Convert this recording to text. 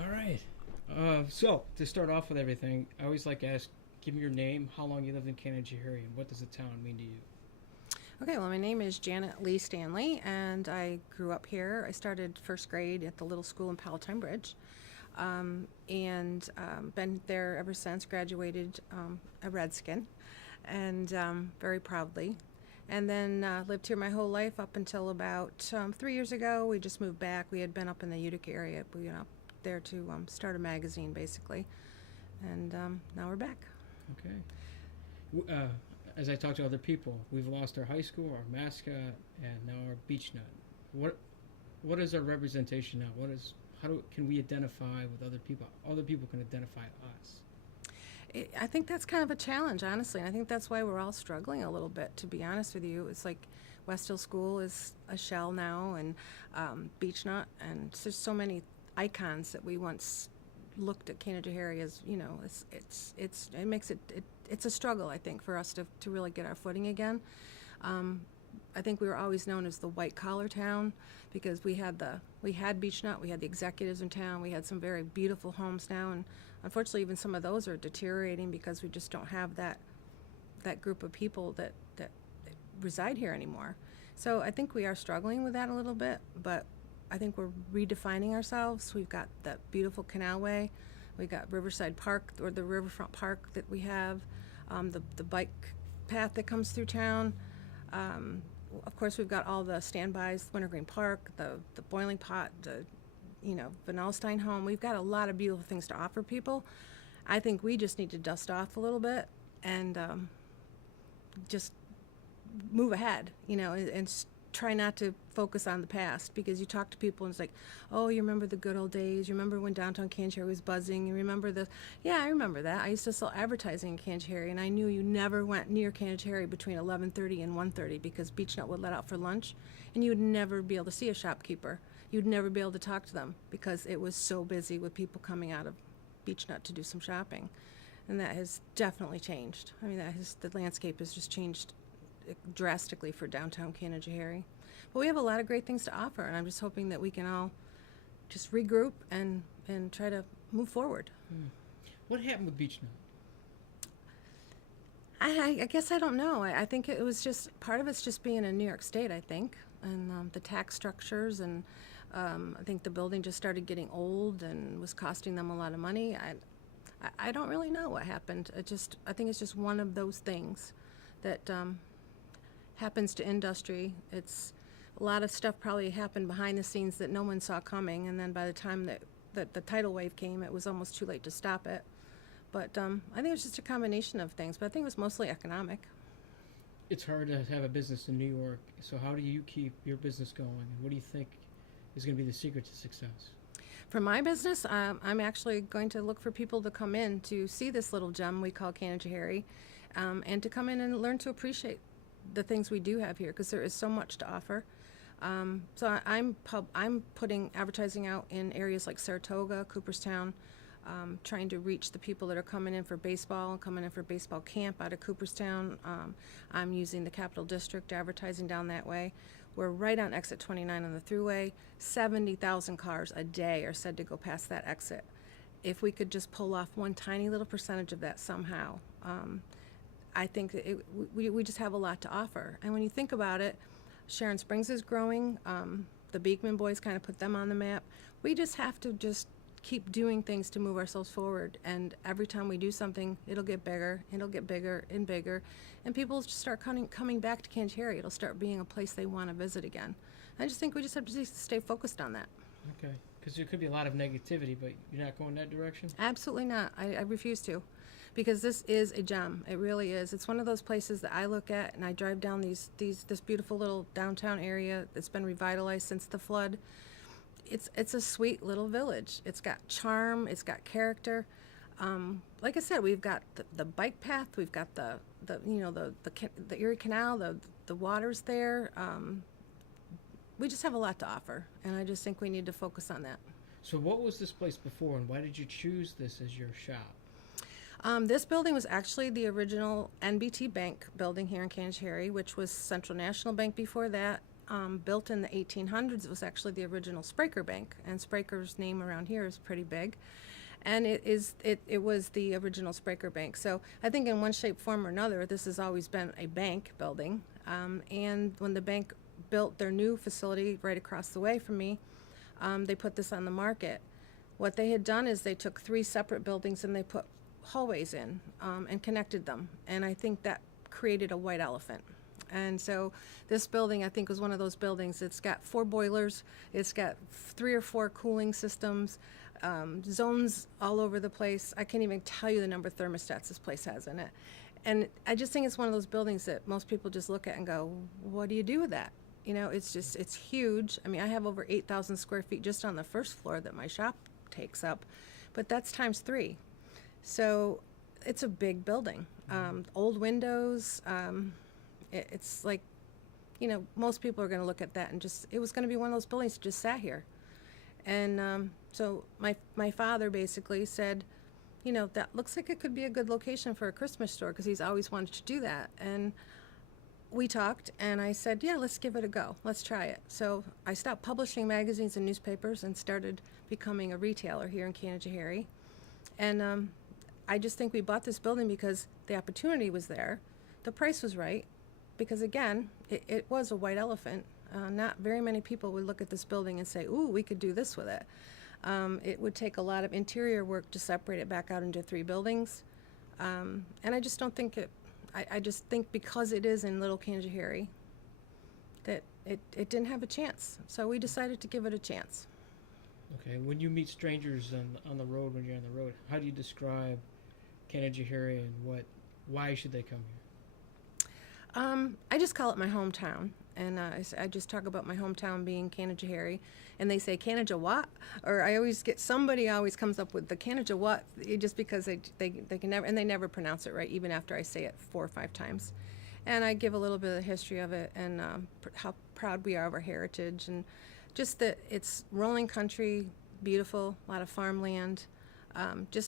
All right. So to start off with everything, I always like to ask, give me your name, how long you lived in Canajoharie, and what does the town mean to you? Okay, well, my name is Janet Lee Stanley, and I grew up here. I started first grade at the little school in Palatine Bridge, and been there ever since. Graduated a Redskin, and very proudly. And then lived here my whole life up until about 3 years ago. We just moved back. We had been up in the Utica area. We went up there to start a magazine, basically, and now we're back. Okay. As I talk to other people, we've lost our high school, our mascot, and now our beach nut. What what is our representation now? Can we identify with other people? Other people can identify us. I think that's kind of a challenge, honestly, and I think that's why we're all struggling a little bit. To be honest with you, it's like West Hill School is a shell now, and Beech Nut, and there's so many icons that we once looked at Canajoharie as. It makes it's a struggle, I think, for us to really get our footing again. Um, I think we were always known as the white collar town because we had Beech Nut, we had the executives in town, we had some very beautiful homes now, and unfortunately, even some of those are deteriorating because we just don't have that group of people that reside here anymore. So I think we are struggling with that a little bit, but I think we're redefining ourselves. We've got that beautiful canalway, we got Riverside Park, or the Riverfront Park that we have, the bike path that comes through town. Of course, we've got all the standbys, Wintergreen Park, the Boiling Pot, the Van Alstyne home. We've got a lot of beautiful things to offer people. I think we just need to dust off a little bit and just move ahead, and try not to focus on the past, because you talk to people and it's like, oh, you remember the good old days? You remember when downtown Canajoharie was buzzing? You remember yeah, I remember that. I used to sell advertising in Canajoharie, and I knew you never went near Canajoharie between 11:30 and 1:30 because Beech Nut would let out for lunch, and you would never be able to see a shopkeeper. You'd never be able to talk to them because it was so busy with people coming out of Beech Nut to do some shopping. And that has definitely changed. I mean, the landscape has just changed drastically for downtown Canajoharie. But we have a lot of great things to offer, and I'm just hoping that we can all just regroup and try to move forward. Hmm. What happened with beach nut? I guess I don't know. I think it was just part of it's just being in New York State, I think, and the tax structures, and I think the building just started getting old and was costing them a lot of money. I don't really know what happened. I think it's just one of those things that happens to industry. It's a lot of stuff probably happened behind the scenes that no one saw coming, and then by the time that the tidal wave came, it was almost too late to stop it. But I think it was just a combination of things, but I think it was mostly economic. It's hard to have a business in New York, so how do you keep your business going? And what do you think is going to be the secret to success? For my business, I'm actually going to look for people to come in to see this little gem we call Canajoharie, and to come in and learn to appreciate the things we do have here, because there is so much to offer. I'm putting advertising out in areas like Saratoga, Cooperstown, trying to reach the people that are coming in for baseball and coming in for baseball camp out of Cooperstown. I'm using the Capital District advertising down that way. We're right on exit 29 on the thruway. 70,000 cars a day are said to go past that exit. If we could just pull off one tiny little percentage of that somehow, I think we just have a lot to offer. And when you think about it, Sharon Springs is growing. The Beekman boys kind of put them on the map. We just have to just keep doing things to move ourselves forward, and every time we do something, it'll get bigger and bigger, and people just start coming back to Canajoharie. It'll start being a place they want to visit again. I just think we just have to stay focused on that. Okay, because there could be a lot of negativity, but you're not going that direction? Absolutely not. I refuse to, because this is a gem. It really is. It's one of those places that I look at and I drive down this beautiful little downtown area that's been revitalized since the flood. It's a sweet little village. It's got charm. It's got character. Like I said, we've got the bike path. We've got the Erie Canal. The water's there. We just have a lot to offer, and I just think we need to focus on that. So what was this place before, and why did you choose this as your shop? This building was actually the original NBT Bank building here in Canajoharie, which was Central National Bank before that. built in the 1800s. It was actually the original Spraker Bank, and Spraker's name around here is pretty big. And it was the original Spraker Bank. So I think in one shape, form, or another, this has always been a bank building. And when the bank built their new facility right across the way from me, they put this on the market. What they had done is they took 3 separate buildings and they put hallways in and connected them. And I think that created a white elephant. And so this building, I think, was one of those buildings. It's got 4 boilers. It's got 3 or 4 cooling systems, zones all over the place. I can't even tell you the number of thermostats this place has in it. And I just think it's one of those buildings that most people just look at and go, what do you do with that? You know, it's huge. I mean, I have over 8,000 square feet just on the first floor that my shop takes up, but that's times 3. So it's a big building. Old windows. It's like, you know, most people are going to look at that and just, it was going to be one of those buildings that just sat here. And so my father basically said, you know, that looks like it could be a good location for a Christmas store, because he's always wanted to do that. And we talked, and I said, yeah, let's give it a go. Let's try it. So I stopped publishing magazines and newspapers and started becoming a retailer here in Canajoharie. And I just think we bought this building because the opportunity was there. The price was right, because again, it was a white elephant. Not very many people would look at this building and say, ooh, we could do this with it. It would take a lot of interior work to separate it back out into 3 buildings. And I just don't think I just think because it is in Little Canajoharie that it didn't have a chance. So we decided to give it a chance. Okay, when you meet strangers on the road, when you're on the road, how do you describe Canajoharie and why should they come here? I just call it my hometown, and I just talk about my hometown being Canajoharie, and they say Canaja what? Or I always get, somebody always comes up with the Canaja what, just because they can never, and they never pronounce it right, even after I say it 4 or 5 times. And I give a little bit of the history of it, and how proud we are of our heritage, and just that it's rolling country, beautiful, a lot of farmland, just